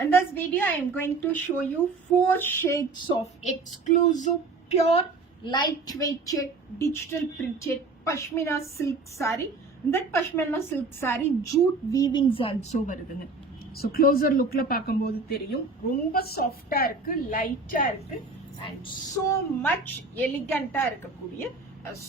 In this video, I am going to show you 4 shades of exclusive, pure, lightweighted, digital printed Pashmina silk saree. In that Pashmina silk saree, jute weavings also வருதுங்க. So closer lookல பார்க்கும்போது தெரியும் ரொம்ப சாஃப்ட்டா இருக்கு, லைட்டா இருக்கு and so much elegant-ஆ இருக்கக்கூடிய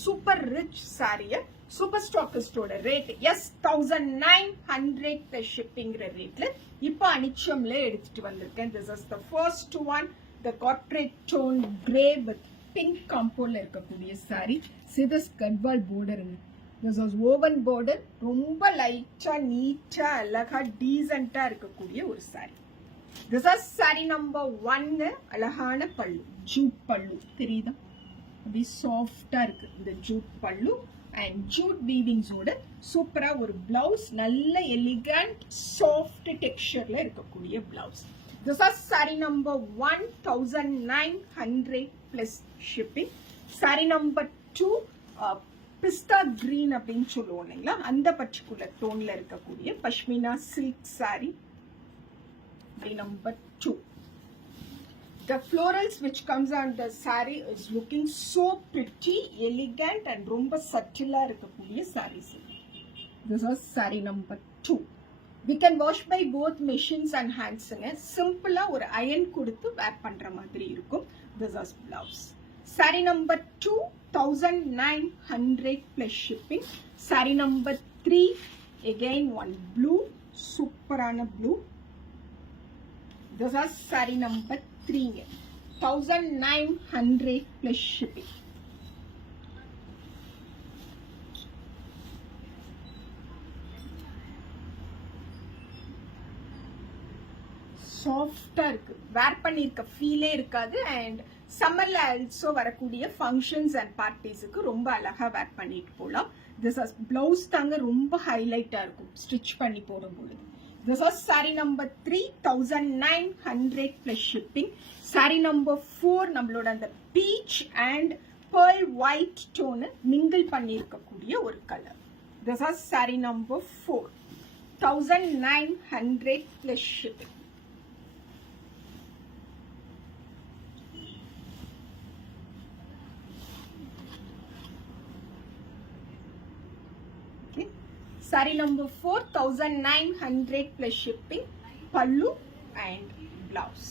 super rich saree. சூப்பர் ஸ்டாக்கிஸ்டோட ரேட் எஸ் 1900 plus shipping ரேட்ல இப்போ அனிச்சம்ல எடுத்துட்டு வந்திருக்கேன். This is the first one, the corporate tone grey with pink compoல இருக்கக்கூடிய saree. See this கட்வால் borderங்க. This is woven border, ரொம்ப லைட்டா நீட்டா அழகா டீசென்ட்டா இருக்கக்கூடிய ஒரு saree. This is saree number 1. அழகான பல்லு, ஜூட் பல்லு தெரியுதா? அப்படியே சாஃப்டா இருக்கு இந்த ஜூட் பல்லு and jute weavings ஓட சூப்பரா ஒரு blouse, நல்ல elegant soft textureல இருக்கக்கூடிய blouse. This is saree number 1900 plus shipping. Saree number 2 pista green அப்படின்னு சொல்லுவோம் இல்லைங்களா, அந்த பர்டிகுலர் டோன்ல இருக்கக்கூடிய pashmina silk saree. Saree number 2. The florals which comes on the saree is looking so pretty, elegant and ரொம்ப subtle-ஆ இருக்கக்கூடிய sarees. This is saree number 2. We can wash by both machines and hands. Simple-ஆ ஒரு iron கொடுத்து wear பண்ற மாதிரி இருக்கும். This is blouse. Saree number 2, 1900 plus shipping. Saree number 3, again one blue, super-ஆன blue. This is saree number 3, 1900 plus shipping. சாஃப்டா இருக்கு, வேர் பண்ணிருக்க ஃபீலே இருக்காது and சம்மர்ல ஆல்சோ வரக்கூடிய ஃபங்க்ஷன்ஸ் அண்ட் பார்ட்டிஸ்க்கு ரொம்ப அழகா வேர் பண்ணிட்டு போலாம். This is blouse தாங்க ரொம்ப ஹைலைட்டா இருக்கும் ஸ்டிச் பண்ணி போடும்போது. This is saree number 3, 1900 plus shipping. Saree number 4 நம்மளோட அந்த peach and pearl white tone mingle பண்ணிருக்கக்கூடிய ஒரு colour. This is saree number 4, 1900 plus shipping. Saree number 4, 1900 plus shipping, pallu and blouse.